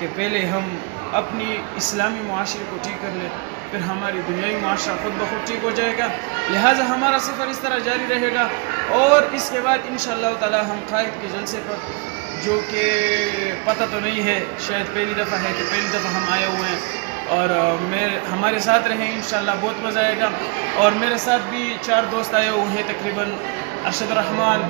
کہ پہلے ہم اپنی اسلامی معاشرے کو ٹھیک کر لیں، پھر ہماری دنیاوی معاشرہ خود بخود ٹھیک ہو جائے گا. لہٰذا ہمارا سفر اس طرح جاری رہے گا، اور اس کے بعد انشاءاللہ تعالی ہم قائد کے جلسے پر، جو کہ پتہ تو نہیں ہے، شاید پہلی دفعہ ہے کہ پہلی دفعہ ہم آئے ہوئے ہیں، اور ہمارے ساتھ رہیں انشاءاللہ، بہت مزہ آئے گا. اور میرے ساتھ بھی 4 دوست آئے ہوئے ہیں تقریباً، ارشد الرحمان،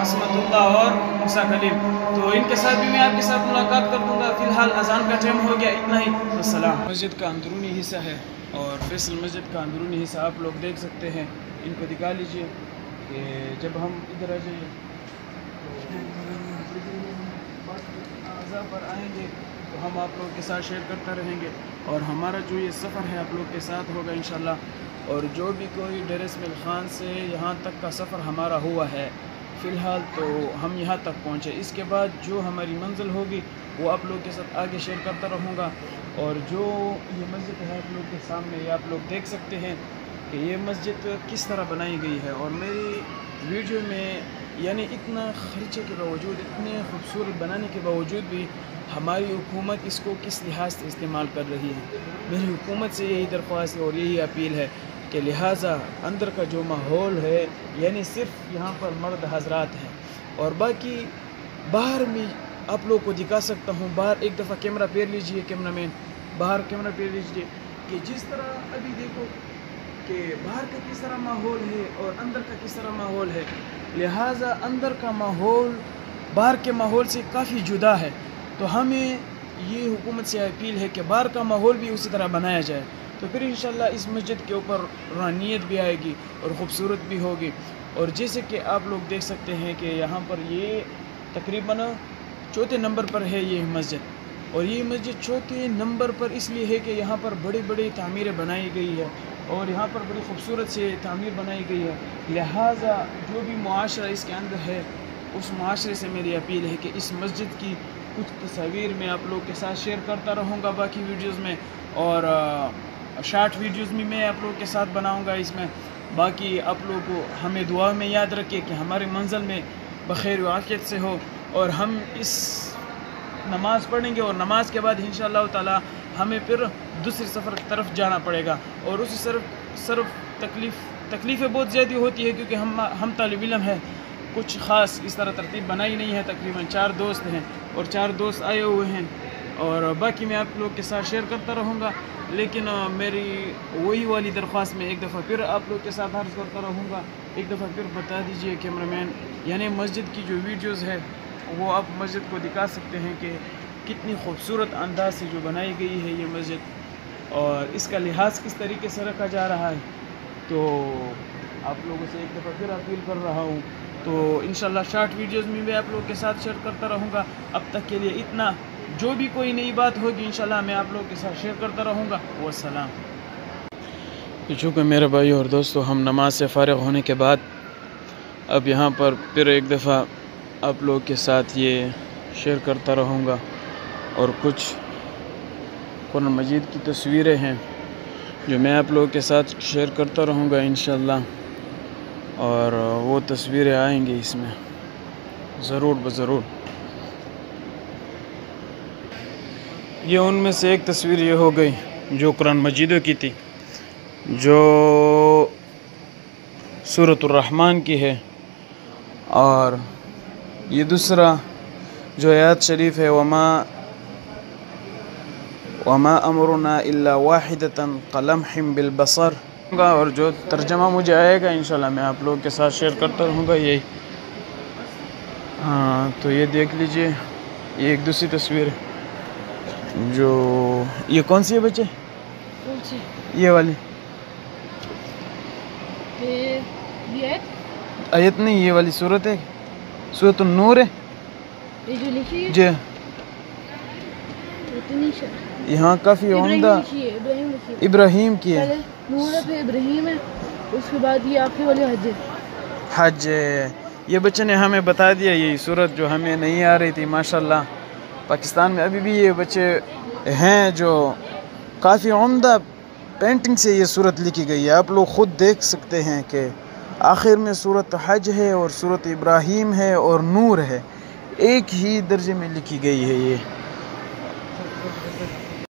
عصمت اللہ اور موسیٰ کلیم. تو ان کے ساتھ بھی میں آپ کے ساتھ ملاقات کر دوں گا. فی الحال اذان کا ٹائم ہو گیا، اتنا ہی، السلام. مسجد کا اندرونی حصہ ہے، اور فیصل مسجد کا اندرونی حصہ آپ لوگ دیکھ سکتے ہیں. ان کو دکھا لیجئے کہ جب ہم ادھر آ جائیں اعضاء پر آئیں گے تو ہم آپ لوگ کے ساتھ شیئر کرتا رہیں گے، اور ہمارا جو یہ سفر ہے آپ لوگ کے ساتھ ہوگا انشاءاللہ. اور جو بھی کوئی ڈیر اسماعیل خان سے یہاں تک کا سفر ہمارا ہوا ہے فی الحال، تو ہم یہاں تک پہنچے. اس کے بعد جو ہماری منزل ہوگی وہ آپ لوگ کے ساتھ آگے شیئر کرتا رہوں گا. اور جو یہ مسجد ہے آپ لوگ کے سامنے، یہ آپ لوگ دیکھ سکتے ہیں کہ یہ مسجد کس طرح بنائی گئی ہے. اور میری ویڈیو میں یعنی اتنا خرچے کے باوجود، اتنے خوبصورت بنانے کے باوجود بھی ہماری حکومت اس کو کس لحاظ سے استعمال کر رہی ہے. میری حکومت سے یہی درخواست ہے اور یہی اپیل ہے کہ لہٰذا اندر کا جو ماحول ہے، یعنی صرف یہاں پر مرد حضرات ہیں، اور باقی باہر میں آپ لوگ کو دکھا سکتا ہوں. باہر ایک دفعہ کیمرہ پھیر لیجئے، کیمرہ مین باہر کیمرہ پھیر لیجئے کہ جس طرح ابھی دیکھو کہ باہر کا کس طرح ماحول ہے اور اندر کا کس طرح ماحول ہے. لہٰذا اندر کا ماحول باہر کے ماحول سے کافی جدا ہے. تو ہمیں یہ حکومت سے اپیل ہے کہ باہر کا ماحول بھی اسی طرح بنایا جائے، تو پھر انشاءاللہ اس مسجد کے اوپر روحانیت بھی آئے گی اور خوبصورت بھی ہوگی. اور جیسے کہ آپ لوگ دیکھ سکتے ہیں کہ یہاں پر یہ تقریباً 4 نمبر پر ہے یہ مسجد. اور یہ مسجد 4 نمبر پر اس لیے ہے کہ یہاں پر بڑی بڑی تعمیریں بنائی گئی ہے، اور یہاں پر بڑی خوبصورت سے تعمیر بنائی گئی ہے. لہٰذا جو بھی معاشرہ اس کے اندر ہے، اس معاشرے سے میری اپیل ہے کہ اس مسجد کی کچھ تصاویر میں آپ لوگ کے ساتھ شیئر کرتا رہوں گا باقی ویڈیوز میں، اور شارٹ ویڈیوز بھی میں آپ لوگ کے ساتھ بناؤں گا اس میں. باقی آپ لوگ ہمیں دعا میں یاد رکھے کہ ہماری منزل میں بخیر و عافیت سے ہو، اور ہم اس نماز پڑھیں گے، اور نماز کے بعد انشاءاللہ تعالی ہمیں پھر دوسری سفر کی طرف جانا پڑے گا. اور اسی صرف تکلیفیں بہت زیادہ ہوتی ہے، کیونکہ ہم طالب علم ہیں، کچھ خاص اس طرح ترتیب بنائی نہیں ہے. تقریباً 4 دوست ہیں اور 4 دوست آئے ہوئے ہیں، اور باقی میں آپ لوگ کے ساتھ شیئر کرتا رہوں گا. لیکن میری وہی والی درخواست میں ایک دفعہ پھر آپ لوگ کے ساتھ عرض کرتا رہوں گا. ایک دفعہ پھر بتا دیجئے کیمرہ مین، یعنی مسجد کی جو ویڈیوز ہے وہ آپ مسجد کو دکھا سکتے ہیں کہ کتنی خوبصورت انداز سے جو بنائی گئی ہے یہ مسجد، اور اس کا لحاظ کس طریقے سے رکھا جا رہا ہے. تو آپ لوگوں سے ایک دفعہ پھر اپیل کر رہا ہوں. تو انشاءاللہ شارٹ ویڈیوز میں آپ لوگ کے ساتھ شیئر کرتا رہوں گا. اب تک کے لیے اتنا. جو بھی کوئی نئی بات ہوگی انشاءاللہ میں آپ لوگ کے ساتھ شیئر کرتا رہوں گا. والسلام. چونکہ میرے بھائی اور دوستو، ہم نماز سے فارغ ہونے کے بعد اب یہاں پر پھر ایک دفعہ آپ لوگ کے ساتھ یہ شیئر کرتا رہوں گا، اور کچھ قرآن مجید کی تصویریں ہیں جو میں آپ لوگوں کے ساتھ شیئر کرتا رہوں گا انشاءاللہ. اور وہ تصویریں آئیں گی اس میں ضرور بضرور. یہ ان میں سے ایک تصویر یہ ہو گئی جو قرآن مجیدوں کی تھی، جو سورۃ الرحمن کی ہے. اور یہ دوسرا جو آیات شریف ہے، وما امرنا الا واحدۃ کلمح بالبصر، اور جو ترجمہ مجھے آئے گا انشاءاللہ میں آپ لوگوں کے ساتھ شیئر کرتا رہوں گا. یہی ہاں، تو یہ دیکھ لیجئے، یہ ایک دوسری تصویر جو یہ کون سی ہے بچے؟ کون سی؟ یہ والی آیت نہیں، یہ والی سورت ہے، سورۃ النور ہے. یہ جو لکھی ہے جی یہاں کافی عمدہ ابراہیم کی ہے. نور ہے، پھر ابراہیم ہے، اس کے بعد یہ آخری والی حج ہے. حج ہے. یہ بچے نے ہمیں بتا دیا یہ صورت جو ہمیں نہیں آ رہی تھی. ماشاءاللہ پاکستان میں ابھی بھی یہ بچے ہیں جو کافی عمدہ پینٹنگ سے یہ صورت لکھی گئی ہے. آپ لوگ خود دیکھ سکتے ہیں کہ آخر میں صورت حج ہے اور صورت ابراہیم ہے اور نور ہے، ایک ہی درجے میں لکھی گئی ہے. یہ بس